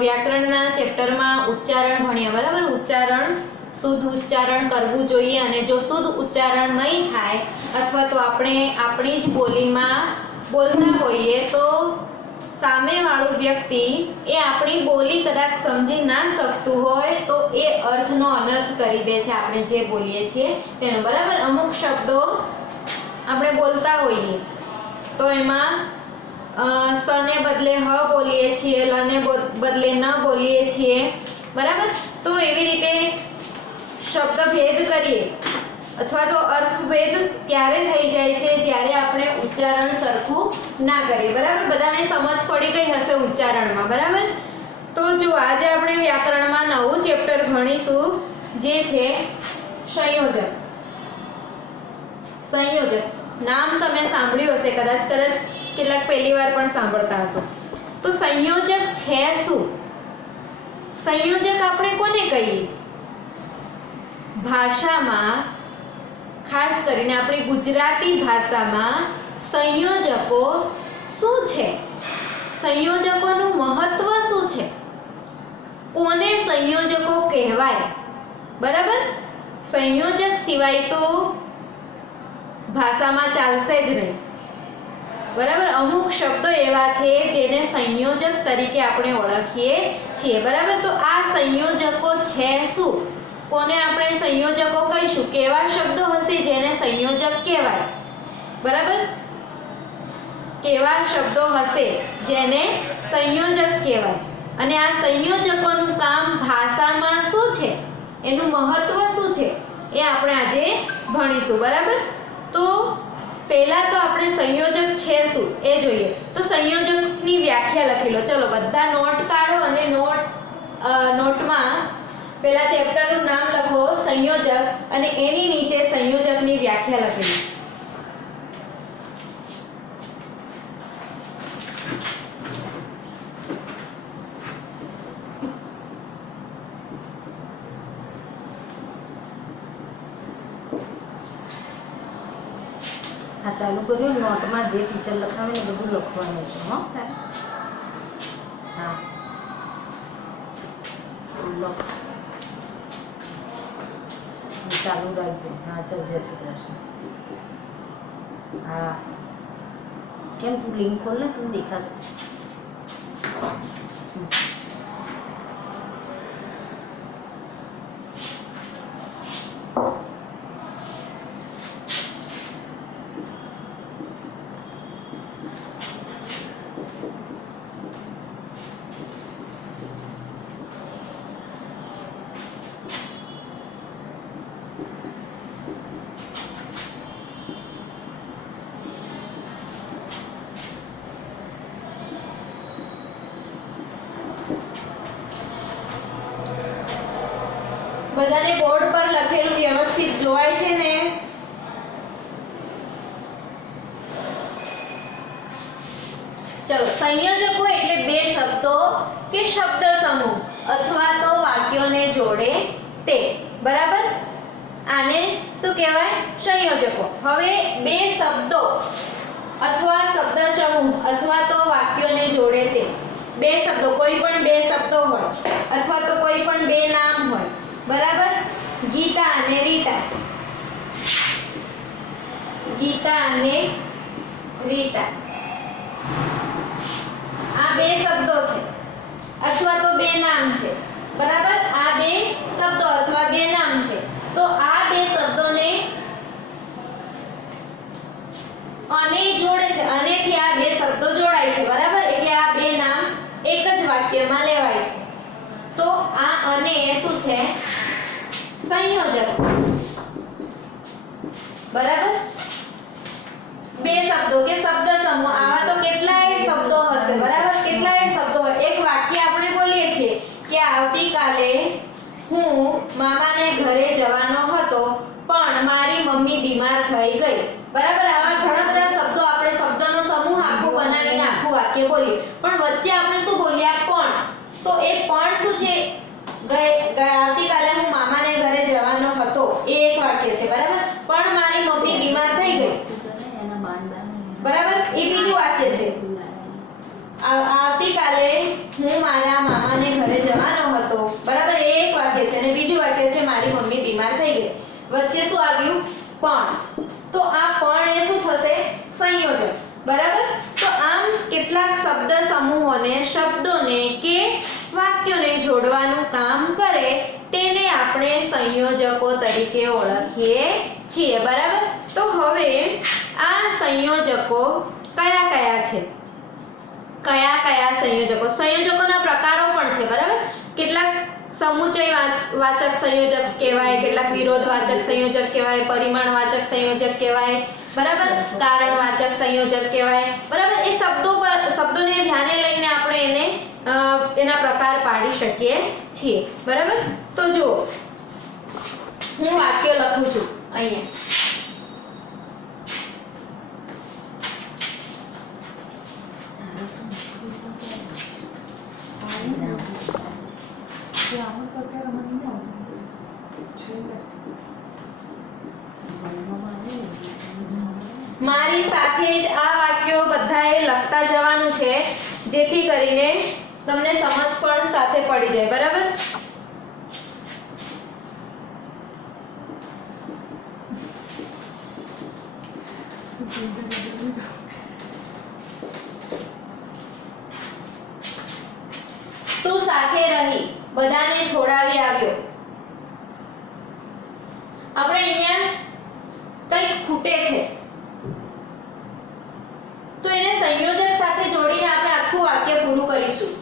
વ્યાકરણના ચેપ્ટરમાં ઉચ્ચારણ ભણ્યા, બરાબર। ઉચ્ચારણ, શુદ્ધ ઉચ્ચારણ કરવું જોઈએ, અને જો શુદ્ધ ઉચ્ચારણ નહીં થાય અથવા તો આપણે આપણી જ બોલીમાં બોલતા હોઈએ તો સામેવાળું વ્યક્તિ એ આપણી બોલી કદાચ સમજી ના શકતું હોય તો એ અર્થનો અનર્થ કરી દે છે, આપણે જે બોલીએ છીએ તેનો, બરાબર। અમુક શબ્દો આપણે બોલતા હોઈએ તો એમાં સને બદલે હ બોલીએ છીએ, લને બદલે ન બોલીએ છીએ, બરાબર। તો એવી રીતે શબ્દ ભેદ કરીએ અથવા તો અર્થભેદ ત્યારે થઈ જાય છે જ્યારે આપણે ઉચ્ચારણ સરખું ના કરીએ, બરાબર। બધાને સમજ પડી ગઈ હશે ઉચ્ચારણમાં, બરાબર। તો જો આજે આપણે વ્યાકરણમાં નવું ચેપ્ટર ભણીશું જે છે સંયોજક। સંયોજક નામ તમે સાંભળ્યું હશે, કદાચ કેટલાક પહેલી વાર પણ સાંભળતા હશો। તો સંયોજક છે શું? સંયોજક આપણે કોને કહીએ? ભાષામાં, ખાસ કરીને આપણી ગુજરાતી ભાષામાં સંયોજકો શું છે? સંયોજકોનું મહત્વ શું છે? કોને સંયોજકો કહેવાય, બરાબર। સંયોજક સિવાય તો ભાષામાં ચાલશે જ નહીં, બરાબર। અમુક શબ્દો એવા છે જેને સંયોજક તરીકે આપણે ઓળખીએ છીએ, બરાબર। તો આ સંયોજકો છે શું? કોને આપણે સંયોજકો કહીશું? કેવા શબ્દો હશે જેને સંયોજક કહેવાય, બરાબર? કેવા શબ્દો હશે જેને સંયોજક કહેવાય? અને આ સંયોજકોનું કામ ભાષામાં શું છે, એનું મહત્વ શું છે, એ આપણે આજે ભણીશું, બરાબર। તો પહેલા તો આપણે સંયોજક છે શું એ જોઈએ। તો સંયોજકની વ્યાખ્યા લખી લો, ચલો બધા નોટ કાઢો અને નોટમાં પહેલા ચેપ્ટરનું નામ લખો સંયોજક, અને એની નીચે સંયોજકની વ્યાખ્યા લખી લો। ચાલુ કર્યું, નોટમાં જે ટીચર લખાવે ને બધું લખવાનું છે, હો? હા, લખ, ચાલુ રાખજો। હા, ચાલ, જય શ્રી કૃષ્ણ। હા, કેમ તું લિંક ખોલ ને, તું દેખાશે। બધાને બોર્ડ પર લખેલું વ્યવસ્થિત જોવાય છે ને? ચલો, સંયોજકો એટલે બે શબ્દો કે શબ્દ સમૂહ અથવા તો વાક્યોને જોડે તે, બરાબર? આને શું કહેવાય? સંયોજકો। હવે બે શબ્દો અથવા શબ્દ સમૂહ અથવા તો વાક્યોને જોડે તે બે શબ્દો, કોઈ પણ બે શબ્દો હોય અથવા તો કોઈ પણ બે નામ હોય, બરાબર? ગીતા અને રીતા, ગીતા અને રીતા, આ બે શબ્દો છે અથવા તો બે નામ છે, બરાબર? આ બે શબ્દો અથવા બે નામ છે, તો આ બે શબ્દોને અને જોડે છે, અનેથી આ બે શબ્દો જોડાય છે, બરાબર? એટલે આ બે નામ એક જ વાક્યમાં લેવાય છે। તો આ અને શું છે? સંયોજક, બરાબર? બે શબ્દો કે શબ્દ સમૂહ, આવા તો કેટલાય શબ્દો હશે, બરાબર? કેટલાય શબ્દો હોય। એક વાક્ય આપણે બોલીએ છીએ કે આવતીકાલે હું મામાને ઘરે જવાનો હતો પણ મારી મમ્મી બીમાર થઈ ગઈ, બરાબર? આવા ઘણા બધા શબ્દો, આપણે શબ્દનો સમૂહ આખો બનાવીને આખું વાક્ય બોલીએ, પણ વચ્ચે આપણે શું બોલ્યા? પણ। તો એ પણ શું છે? આવતીકાલે હું મામાને ઘરે જવાનો હતો, એ એક વાક્ય છે, બરાબર? પણ મારી મમ્મી બીમાર થઈ ગઈ, બરાબર? એ બીજું વાક્ય છે। આવતીકાલે હું મારા મામાને વચ્ચે શું આવ્યું? પણ. તો આ પણ એ શું થશે? સંયોજક. બરાબર? તો આમ કેટલાક શબ્દ સમૂહોને, શબ્દોને કે વાક્યોને જોડવાનું કામ કરે તેને આપણે સંયોજકો તરીકે ઓળખીએ છીએ. બરાબર? તો હવે આ સંયોજકો કયા કયા છે? કયા કયા સંયોજકો? સંયોજકોના પ્રકારો પણ છે. બરાબર? કેટલાક સમુચય વાચક સંયોજક કહેવાય, કેટલાક વિરોધવાચક સંયોજક કહેવાય, પરિમાણવાચક સંયોજક કહેવાય. બરાબર? કારણવાચક સંયોજક કહેવાય. બરાબર? એ શબ્દોને ધ્યાને લઈને આપણે એને એના પ્રકાર પાડી શકીએ છીએ. બરાબર? તો જો હું વાક્ય લખું છું અહીંયા. મારી સાથે જ આ વાક્યો બધાએ લખતા જવાનું છે, જેથી કરીને તમને સમજ પણ સાથે પડી જાય. બરાબર? તું સાથે રહી, બધાને છોડાવી આવ્યો. આપણે અહીંયા કંઈક ખૂટે છે, તો એને સંયોજક સાથે જોડીને આપણે આખું વાક્ય પૂરું કરીશું.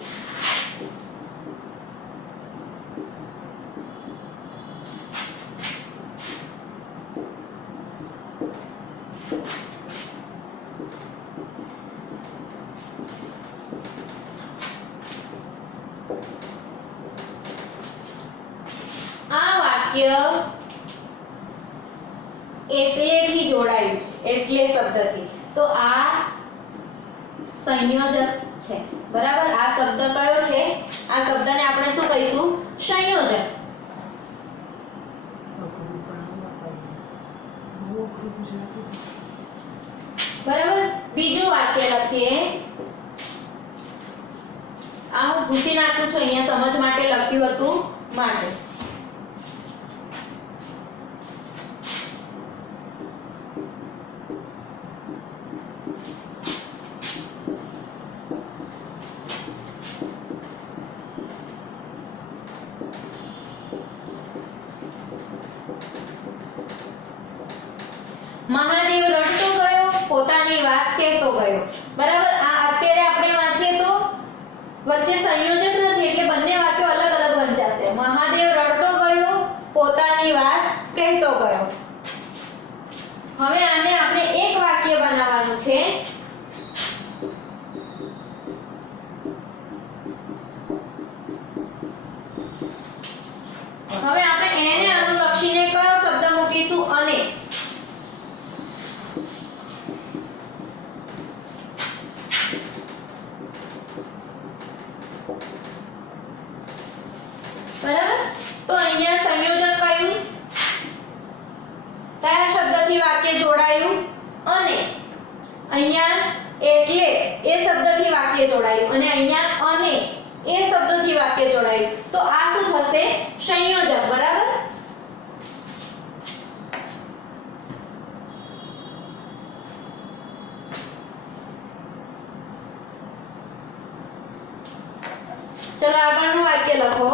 આ વાક્ય એટલેથી જોડાયું છે, એટલે શબ્દથી. તો આ સંયોજક છે. બરાબર? આ શબ્દ કયો છે? આ શબ્દને આપણે શું કહીશું? સંયોજક. બરાબર? બીજું વાક્ય લખીએ. આ હું ભૂસી નાખું છું, અહીંયા સમજ માટે લખ્યું હતું માટે. મહાદેવ રડતો ગયો, પોતાની વાત કહેતો ગયો. બરાબર? આ અત્યારે આપણે વાંચીએ તો વચ્ચે સંયોજક નથી, એટલે બંને વાક્યો અલગ અલગ વંચાશે. મહાદેવ રડતો ગયો, પોતાની વાત કહેતો ગયો. હવે આને આપણે એક વાક્ય બનાવવાનું છે. હવે આપણે એને અનુલક્ષીને કયો શબ્દ મૂકીશું? અને. બરાબર? તો અહીંયા સંયોજક કયું? કયા શબ્દથી વાક્ય જોડાયું? અને. અહીંયા એટલે એ શબ્દથી વાક્ય જોડાયું, અને અહીંયા અને એ શબ્દથી વાક્ય જોડાયું. તો આ શું થશે? સંયોજક. બરાબર? ચલો આગળનું વાક્ય લખો.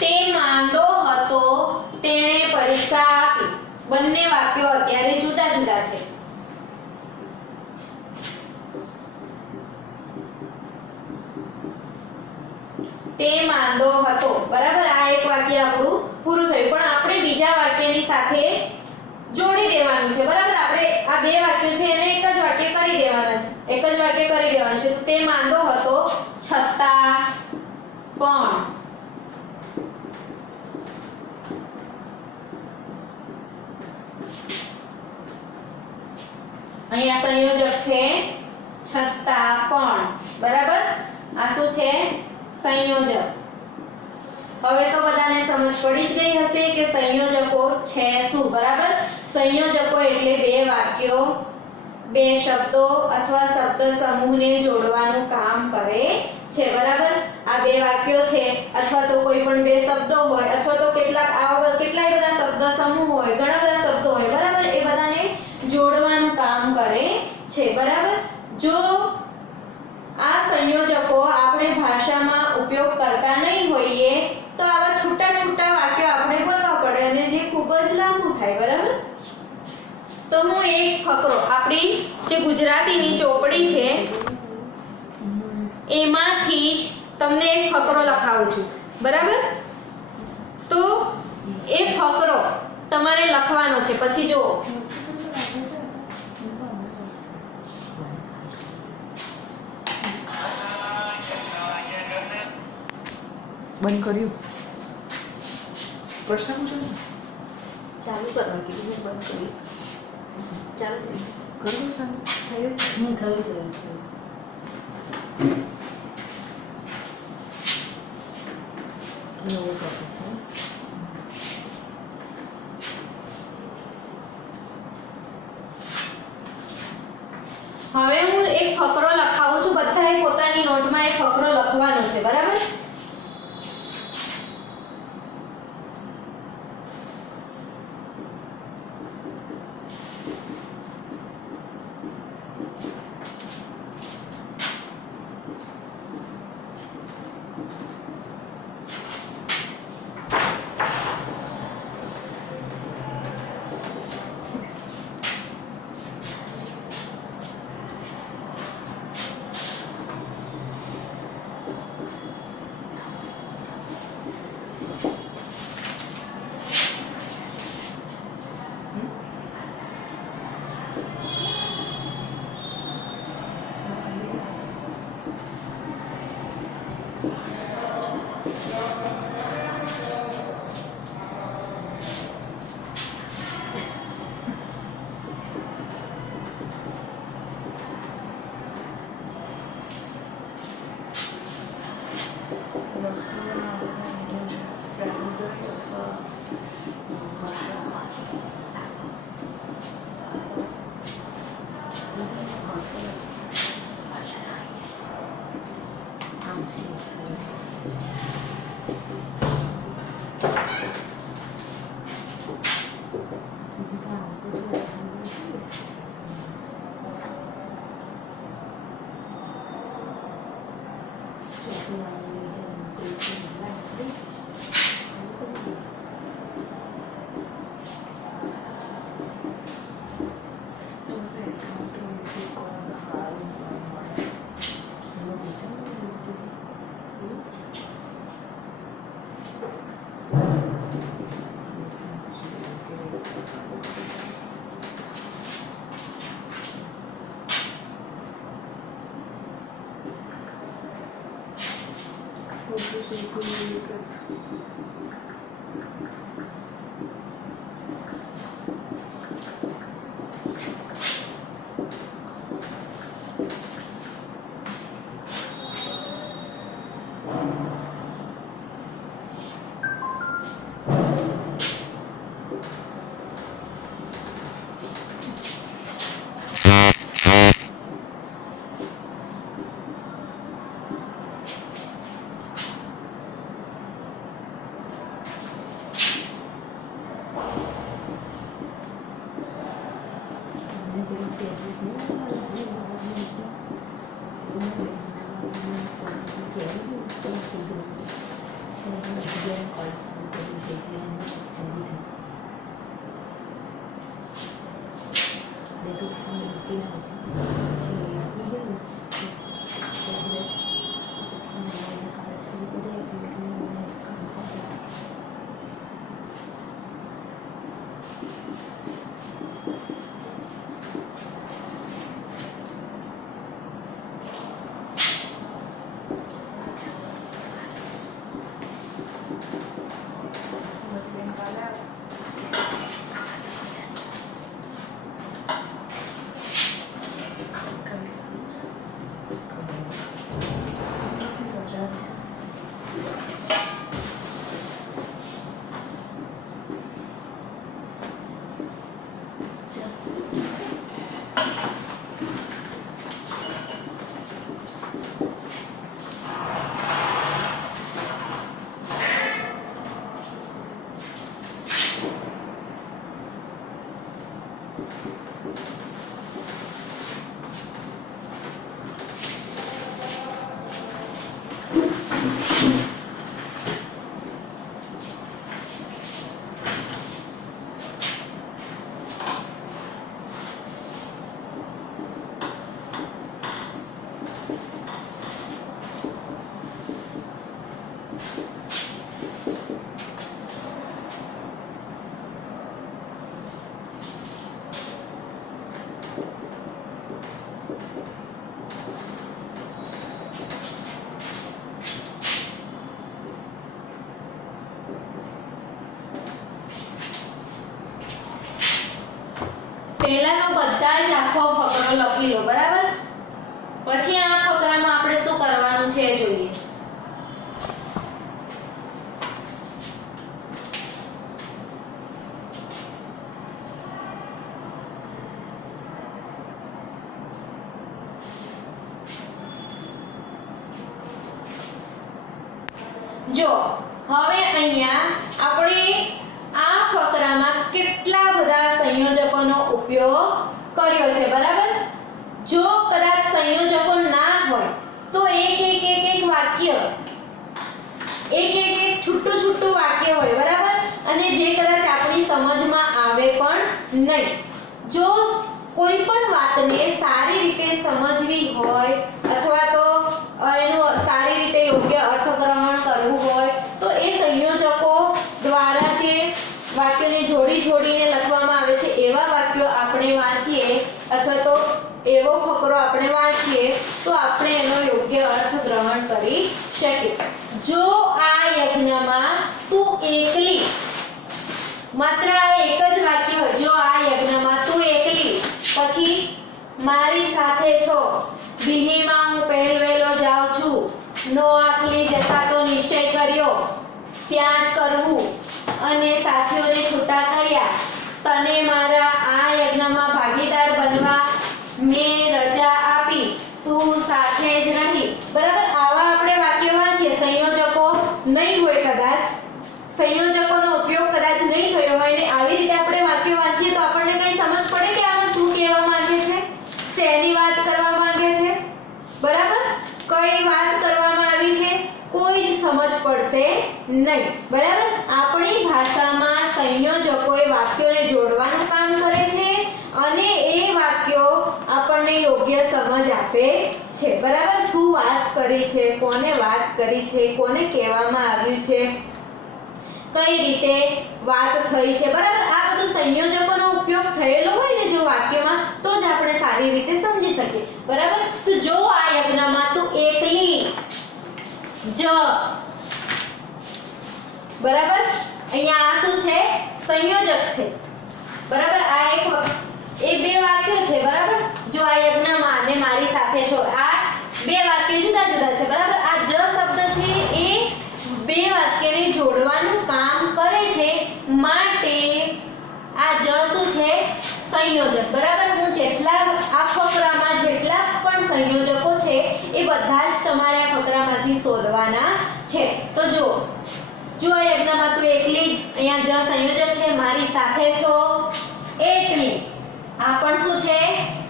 તે માંદો હતો, તેણે પરીક્ષા આપી. બંને વાક્યો અત્યારે જુદા જુદા છે. તે માંદો હતો. બરાબર? આ એક વાક્ય આપણું પૂરું થયું, પણ આપણે બીજા વાક્યની સાથે જોડી દેવાનું છે. બરાબર? આપણે આ બે વાક્યો છે એને એક જ વાક્ય કરી દેવાના છે. એક જ વાક્ય કરી દેવાનું છે. તો તે માંદો હતો, છતાં પણ. અહીંયા સંયોજક છે છતાં પણ. બરાબર? આ શું છે? સંયોજક. હવે તો બધાને સમજ પડી જ ગઈ હશે કે સંયોજકો છે શું, બરાબર? સંયોજકો એટલે બે વાક્યો, બે શબ્દો અથવા શબ્દ સમૂહને જોડવાનું કામ કરે છે, બરાબર? આ બે વાક્યો છે અથવા તો કોઈ પણ બે શબ્દો હોય અથવા તો કેટલાય બધા શબ્દ સમૂહ હોય, ઘણા બધા શબ્દો હોય, બરાબર? એ બધાને જોડવાનું કામ કરે છે, બરાબર? જો આ સંયોજકો આપણે ભાષામાં ઉપયોગ કરતા નહીં હોઈએ તો આવા છૂટા છૂટા વાક્યો આપણે બોલવા પડે અને જે ખૂબ જ લાંબુ થાય, બરાબર? તો હું એક ફકરો, આપણી જે ગુજરાતીની ચોપડી છે એમાંથી જ તમને એક ફકરો લખાવું છું, બરાબર? તો એ ફકરો તમારે લખવાનો છે. પછી જો બંધ કર્યું. પ્રશ્ન પૂછો ને. ચાલુ કરવા કીધું, મેં બંધ કર્યું. ચાલુ કરવું છે થયું હું થયું છે. નવો ટોપિક છે. હવે હું એક ફકરો લખાવું છું. બધાએ પોતાની નોટમાં એક ફકરો લખવાનો છે, બરાબર? પહેલા તો બધા જ આખો ફકરો લખી લો, બરાબર? પછી આ ફકરામાં આપણે શું કરવાનું છે એ જોઈએ. જો હવે અહીંયા આપણે આ ફકરામાં કેટલા બધા સંયોજકોનો ઉપયોગ કર્યો છે, બરાબર? જો કદાચ સંયોજકો ના હોય તો એક વાક્ય, એક છૂટું વાક્ય હોય, બરાબર? અને જે કદાચ આપણી સમજમાં આવે પણ નહીં. જો કોઈ પણ વાતને સારી રીતે સમજવી હોય અથવા તો એનું સારી રીતે યોગ્ય અર્થગ્રહણ કરવું હોય તો એ સંયોજકો દ્વારા જે વાક્યોને જોડીને લખવામાં આવે છે એવા વાક્યો આપણે વાંચીએ અથવા તો એવો ફકરો આપણે વાંચીએ તો આપણે એનો યોગ્ય અર્થ ગ્રહણ કરી શકીએ. જો આ યજ્ઞમાં તું એકલી, માત્ર આ એક જ વાક્ય હોય, જો આ યજ્ઞમાં તું એકલી, પછી મારી સાથે છો, બિહીમાં હું પહેલવેલો જાઉં છું, નો આખલી જતા તો નિશ્ચય કર્યો, ત્યાં જ કરવું અને સાથીઓને છૂટા કર્યા, તને મારા આ યજ્ઞમાં ભાગીદાર બનવા મેં રજા આપી, તું સાથે જ રહી, બરાબર? આવા આપણે વાક્ય વાંચીએ, સંયોજકો નહીં હોય, કદાચ સંયોજકોનો ઉપયોગ કદાચ નહીં થયો હોય ને આવી રીતે આપણે વાક્ય વાંચીએ તો આપણને કઈ સમજ પડે કે આમાં શું કહેવા માંગે છે, શેની વાત કરવા માંગે છે, બરાબર? કઈ વાત કરવામાં આવી છે, કોઈ જ સમજ પડશે નહીં, બરાબર? આપણી ભાષામાં સંયોજકો એ વાક્યોને જોડવાનું કામ કરે છે અને એ વાક્યો આપણને યોગ્ય સમજ આપે છે, બરાબર? શું વાત કરી છે, કોને વાત કરી છે, કોને કહેવામાં આવ્યું છે, કઈ રીતે વાત થઈ છે, બરાબર? આ બધું સંયોજકોનો ઉપયોગ થયેલો હોય ને જો વાક્યમાં તો જ આપણે સારી રીતે સમજી શકીએ, બરાબર? તો જો આ યજ્ઞમાં તું એકલી જ, બરાબર? અહીંયા આ શું છે, સંયોજક છે, બરાબર? આ એ બે વાક્યો છે, બરાબર? જો આ યજ્ઞમાં અને મારી સાથે છો, આ બે વાક્ય જુદા જુદા છે, બરાબર? આ જ શબ્દ છે એ બે વાક્યને જોડવાનું કામ કરે છે, માટે આ જ શું છે, સંયોજક, બરાબર? હું જેટલા આ ફકરામાં જેટલા પણ સંયોજકો છે એ બધા જ તમારે આ ફકરામાંથી શોધવાના છે. તો જો આ યજ્ઞમાં તું એકલી જ, અહીંયા જ સંયોજક છે, મારી સાથે છો, એકલી, આ પણ શું છે,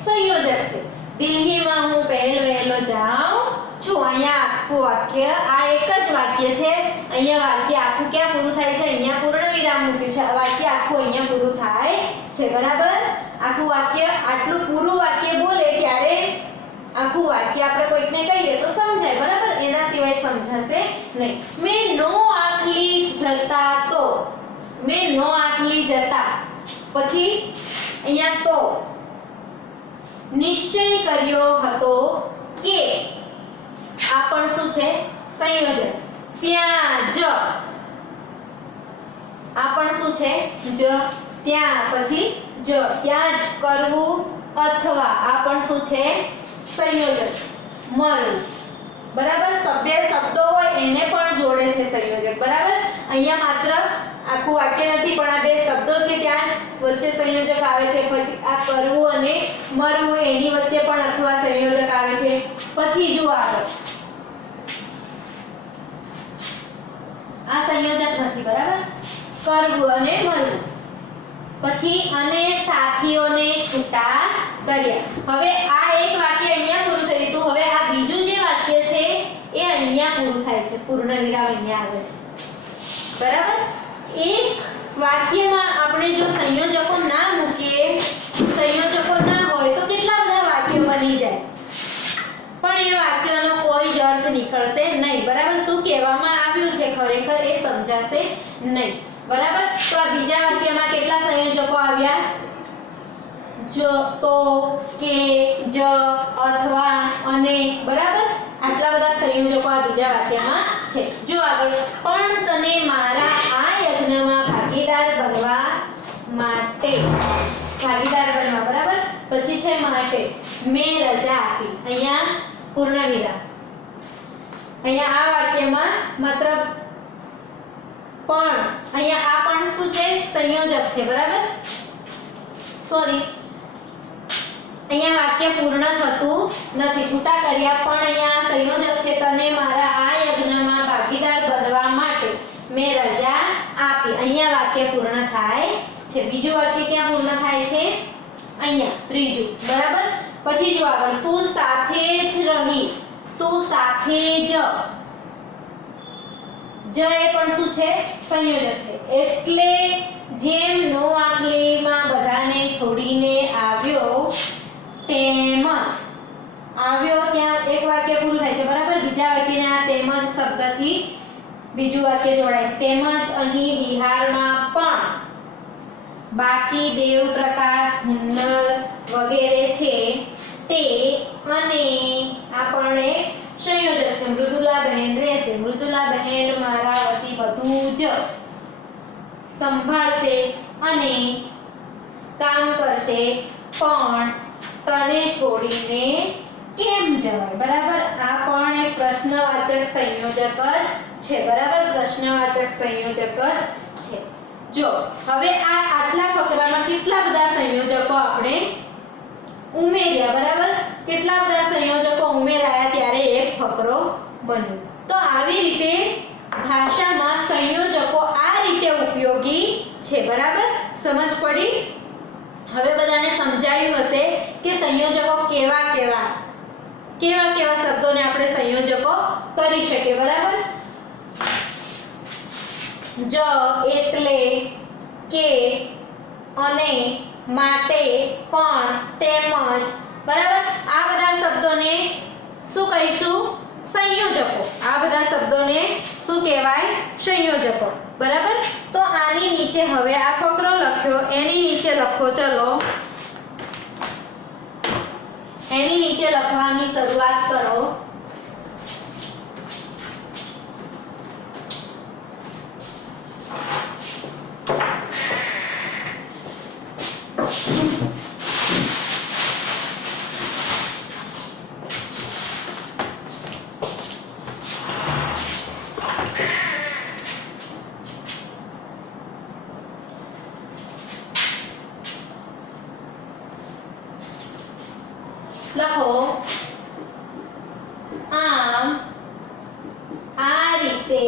સંયોજક છે. દિલ્હીમાં હું પહેલવેલો જાઉં છું, અહીંયા આખું વાક્ય, આ એક જ વાક્ય છે, અહીંયા વાક્ય આખું ક્યાં પૂરું થાય છે, અહીંયા પૂર્ણ વિરામ મૂક્યું છે, આ વાક્ય આખું અહીંયા પૂરું થાય છે, બરાબર? આખું વાક્ય, આટલું પૂરું વાક્ય બોલે ત્યારે આખું વાક્ય આપણે કોઈકને કહીએ તો સમજાય, બરાબર? એના સિવાય સમજાશે નહીં. મેં નો આખલી જતા તો, મેં નો આખલી જતા, પછી અહીંયા તો નિશ્ચય કર્યો હતો કે, આ પણ શું છે, સંયોજક. ત્યાં જ, આ પણ શું છે, જ. ત્યાં પછી જ, ત્યાં જ કરવું અથવા, આ પણ શું છે, સંયોજક. મળવું, બરાબર? સભ્ય શબ્દો હોય એને પણ જોડે છે સંયોજક, બરાબર? અહીંયા માત્ર આખું વાક્ય નથી પણ આ બે શબ્દો છે ત્યાં જ વચ્ચે સંયોજક આવે છે. પછી આ કરવું અને મરવું એની વચ્ચે પણ અથવા સંયોજક આવે છે. પછી જો આગળ આ સંયોજક નથી, બરાબર? કરવું અને મરવું. પછી અને સાથીઓને છૂટા કર્યા. હવે આ એક વાક્ય અહીંયા પૂરું થયું હતું. હવે આ બીજું જે વાક્ય છે એ અહીંયા પૂરું થાય છે, પૂર્ણ વિરામ અહીંયા આવે છે, બરાબર? એક વાક્યમાં આપણે જો સંયોજકો ના મૂકીએ, સંયોજકો ના હોય તો કેટલા બધા વાક્યો બની જાય, પણ એ વાક્યનો કોઈ જ અર્થ નીકળશે નહીં, બરાબર? શું કહેવામાં આવ્યું છે ખરેખર એ સમજાશે નહીં, બરાબર? તો આ બીજા વાક્યમાં કેટલા સંયોજકો આવ્યા? જો, તો, કે, જ, અથવા, અને, બરાબર. આટલા બધા સંયોજકો આ બીજા વાક્યમાં છે. જો આગળ, પણ તને મારા આ યજ્ઞમાં ભાગીદાર બનવા, બરાબર. પછી છે માટે, મેં રજા આપી. અહીંયા પૂર્ણ વિરામ. અહીંયા આ વાક્યમાં માત્ર પણ, અહીંયા આ પણ શું છે? સંયોજક છે, બરાબર. સોરી, અહીંયા વાક્ય પૂર્ણ થતું નથી, છૂટા કર્યા, પણ અહીંયા સંયોજક છે. તને મારા આ યજ્ઞમાં ભાગીદાર બનવા માટે મેં રજા આપી. અહીંયા વાક્ય પૂર્ણ થાય છે. બીજું વાક્ય ક્યાં પૂર્ણ થાય છે? અહીંયા, ત્રીજું, બરાબર. પછી જો આગળ, તું સાથે જ રહી, તું સાથે જ, જ એ પણ શું છે? સંયોજક છે. એટલે જેમ નોઆખલીમાં બધાને છોડીને આવ્યો, તેમજ આવ્યો, ત્યાં એક વાક્ય પૂરું થાય છે, બરાબર. બીજા વાક્યના તેમજ શબ્દથી બીજું વાક્ય જોડાય છે. તેમજ અહીં બિહારમાં પણ બાકી દેવ પ્રકાશ, હુન્નર વગેરે છે તે, અને આ પણ એક સંયોજક છે. મૃદુલા બહેન રહેશે. મૃદુલા બહેન મારા વતી બધું જ સંભાળશે અને કામ કરશે, પણ તને છોડીને કેમ જવાય, બરાબર. આ પણ એક પ્રશ્નવાચક સંયોજક જ છે, બરાબર. પ્રશ્નવાચક સંયોજક જ છે. જો હવે આ આટલા ફકરામાં કેટલા બધા સંયોજકો આપણે ઉમેર્યા, બરાબર. કેટલા બધા સંયોજકો ઉમેરાયા ત્યારે એક ફકરો બન્યો. તો આવી રીતે ભાષામાં સંયોજકો આ રીતે ઉપયોગી છે, બરાબર. સમજ પડી? હવે બધાને સમજાયું હશે કે સંયોજકો કેવા શબ્દોને આપણે સંયોજકો કરી શકીએ, બરાબર. જ, એટલે, કે, અને, માટે, પણ, તેમજ, બરાબર. આ બધા શબ્દોને શું કહીશું? સંયોજકો. આ બધા શબ્દોને શું કહેવાય? સંયોજકો, બરાબર. તો આની નીચે હવે આ ફકરો લખ્યો, એની નીચે લખો. ચલો, એની નીચે લખવાની શરૂઆત કરો. લખો, આમ, આ રીતે,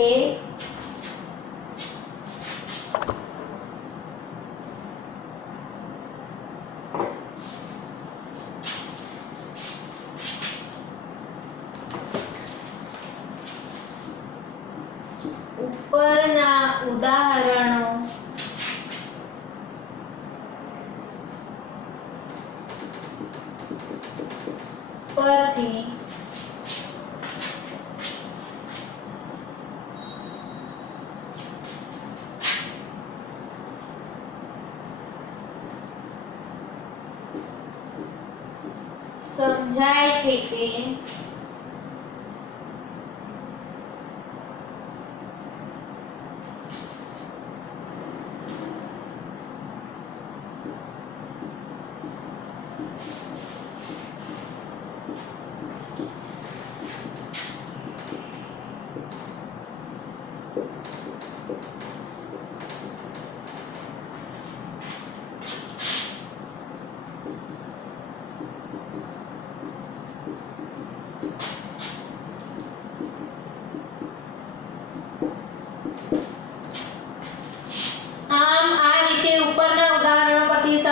ઉપરના ઉદાહરણો પરથી સમજાય છે કે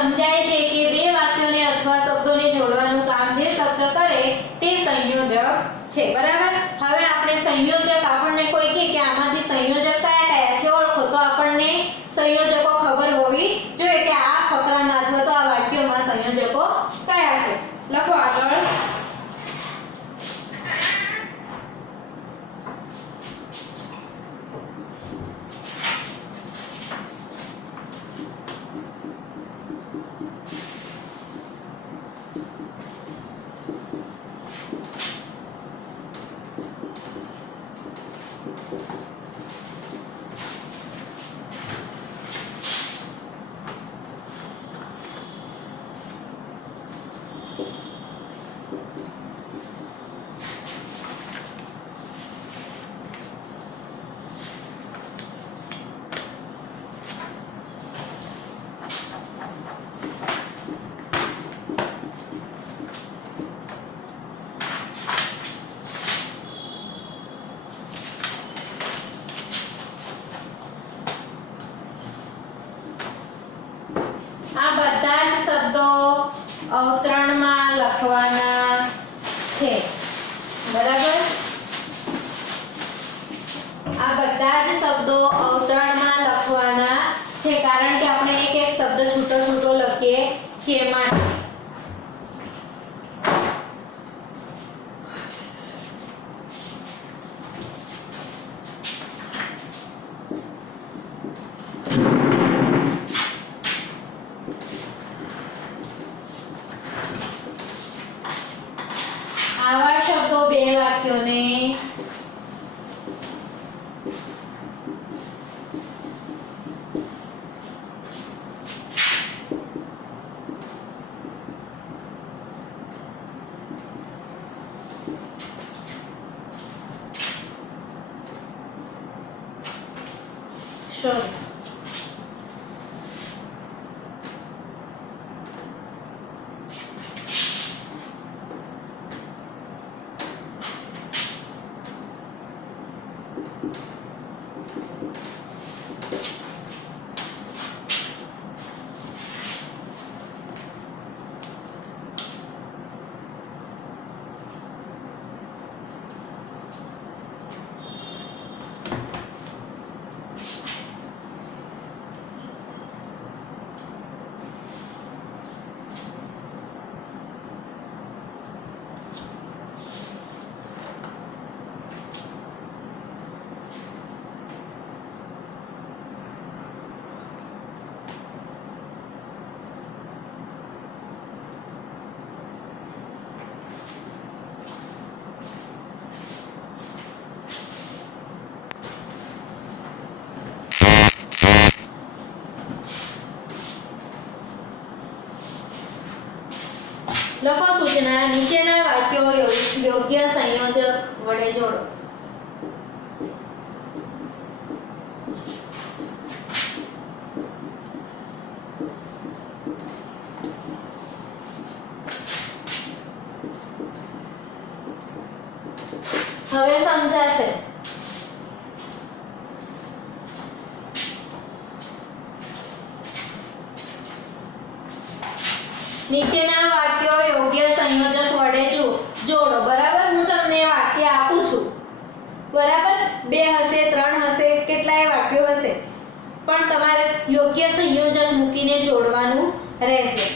સમજાય છે કે બે વાક્યોને અથવા શબ્દોને જોડવાનું કામ જે શબ્દ કરે તે સંયોજક છે, બરાબર. હવે આપણે સંયોજક, આપણને કોઈ કહે કે આમાંથી સંયોજક કયા છે ઓળખો, તો આપણને સંયોજકો ખબર હોવી જોઈએ કે આ ફકરામાં અથવા તો આ વાક્યોમાં સંયોજકો કયા છે. લખો આગળ. આ બધા જ શબ્દો અવતરણમાં લખવાના છે, બરાબર? આ બધા જ શબ્દો અવતરણમાં લખવાના છે, કારણ કે આપણે એક એક શબ્દ છૂટો છૂટો લખીએ છીએ માટે. આવા શબ્દો બે વાક્યોને sorry. લખો સૂચના. નીચેના વાક્યો યોગ્ય સંયોજક વડે જોડો. હવે સમજાશે. નીચેના વાક્યો યોગ્ય સંયોજક વડે જોડો. બરાબર? હું તમને વાક્ય આપું છું, બરાબર? 2 હશે, 3 હશે, કેટલાય વાક્યો હશે, પણ તમારે યોગ્ય સંયોજક મૂકીને જોડવાનું રહેશે.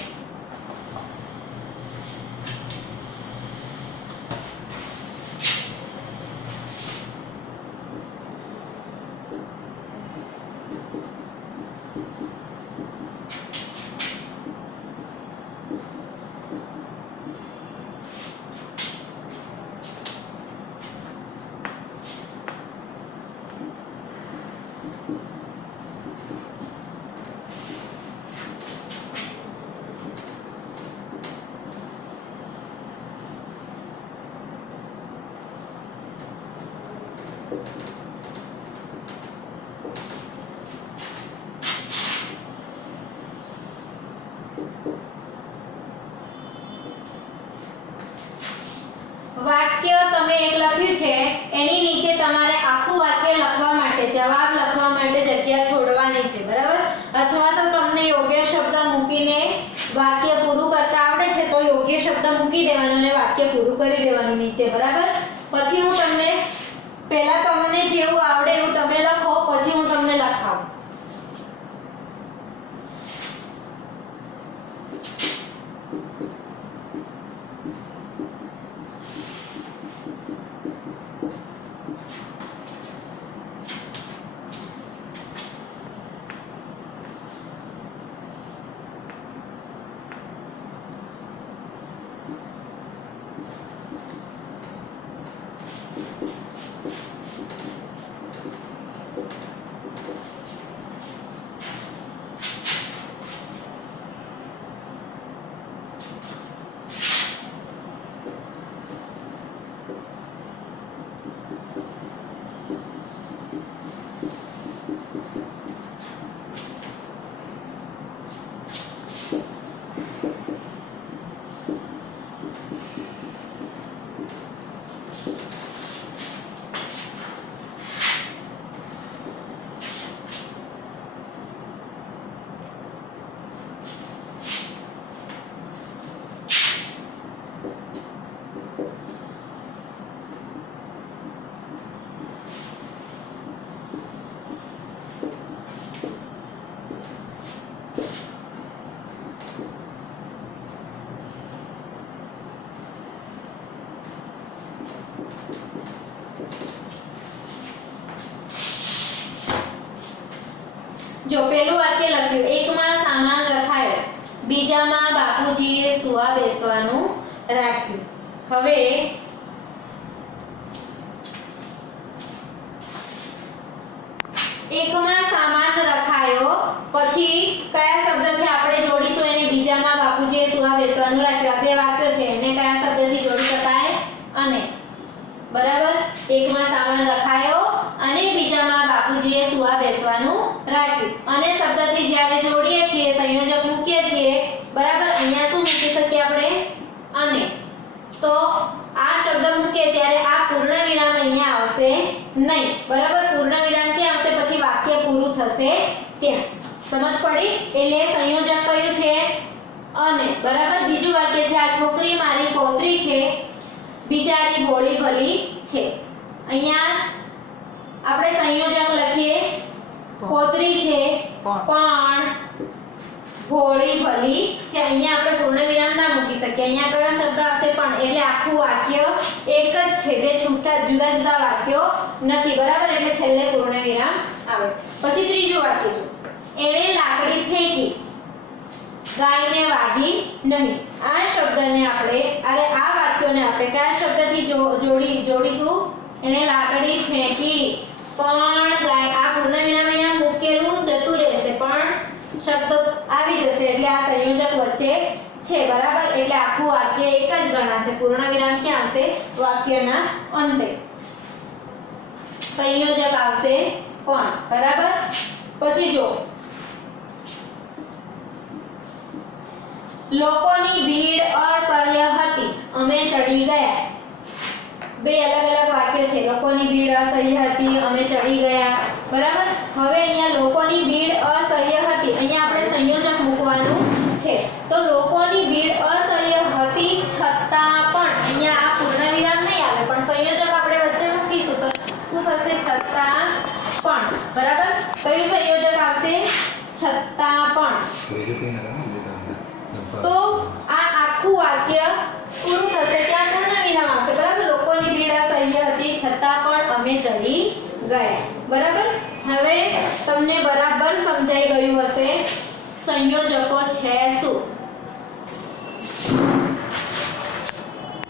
વાક્ય તમે એક લખ્યું છે, એની નીચે તમારે આખું વાક્ય લખવા માટે, જવાબ લખવા માટે જગ્યા છોડવાની છે, બરાબર? અથવા તો તમને યોગ્ય શબ્દ મૂકીને વાક્ય પૂરું કરતા આવડે છે તો યોગ્ય શબ્દ મૂકી દેવાનો અને વાક્ય પૂરું કરી દેવાનું નીચે, બરાબર? પછી હું તમને પહેલા તમને જેવું આવડે એવું તમે લખો, પછી હું તમને લખાવું. જો પેલું વાક્ય લખ્યું, એકમાં સામાન રખાયો, બીજામાં બાપુજીએ સુવા બેસવાનું રાખ્યું. હવે એકમાં સામાન રખાયો પછી કયા શબ્દથી આપણે જોડીશું એને? બીજામાં બાપુજીએ સુવા બેસવાનું રાખ્યું. આ બે વાક્યો છે, એને કયા શબ્દથી જોડી શકાય? અને. બરાબર, એકમાં સામાન રખાયો અને બીજામાં બાપુજીએ સુવા બેસવાનું રાખ્યું. અને શબ્દથી જ્યારે જોડીએ છીએ, સંયોજક મૂકીએ છીએ, બરાબર, અહીંયા શું મૂકી શકીએ આપણે? અને. તો આ શબ્દ મૂકીએ ત્યારે આ પૂર્ણ વિરામ અહીંયા આવશે નહીં. બરાબર, પૂર્ણ વિરામ ક્યાં આવશે? પછી વાક્ય પૂરું થશે ત્યાં. સમજ પડી? એટલે સંયોજક કયું છે? અને. બરાબર, બીજું વાક્ય છે, આ છોકરી મારી પૌત્રી છે, બિચારી ભોળી ભલી છે. અહીંયા આપણે સંયોજક લખીએ, પૌત્રી છે પણ ભોળી ભલી છે. અહીંયા આપણે પૂર્ણ વિરામ ના મૂકી શકીએ. અહીંયા કયો શબ્દ આવશે? પણ. એટલે આખું વાક્ય એક જ છે, બે છૂટા જુદા જુદા વાક્યો નથી. બરાબર, એટલે છેલ્લે પૂર્ણ વિરામ આવે. પછી ત્રીજું વાક્ય છે, એણે લાકડી ફેંકી, ગાયને વાગી નહીં. આ શબ્દને આપણે આ વાક્યોને આપણે કયા શબ્દથી જોડીશું? એણે લાકડી ફેંકી પણ ગાય. આ પૂર્ણ વિરામ અહીંયા મૂકેલું જતું રહેશે, પણ શબ્દ આવી જશે એટલે આ સંયોજક વચ્ચે છે. બરાબર, એટલે આખું વાક્ય એક જ ગણાશે. પૂર્ણ વિરામ ક્યાં આવશે? વાક્યના અંતે. સંયોજક આવશે પણ. બરાબર, પછી જો લોકોની ભીડ અસહ્ય હતી, અમે ચડી ગયા. બે અલગ અલગ વાક્યો છે. લોકોની ભીડ અસહ્ય હતી, અમે ચડી ગયા. બરાબર, હવે અહીંયા લોકોની ભીડ અસહ્ય હતી, અહીંયા આપણે સંયોજક મૂકવાનું છે. તો લોકોની ભીડ અસહ્ય હતી છતાં પણ, અહીંયા આ પૂર્ણ વિરામ નહીં આવે, પણ સંયોજક આપણે વચ્ચે મૂકીશું તો શું થશે? છતાં પણ. બરાબર, કયું સંયોજક આવશે? છતાં પણ. તો આ આખું વાક્ય પૂરું થશે ત્યાં પૂર્ણ વિરામ આવશે. બરાબર, લોકોની ભીડ અસહ્ય હતી છતાં પણ અમે ચડી ગયા. બરાબર, હવે તમને બરાબર સમજાઈ ગયું હશે સંયોજકો છે શું.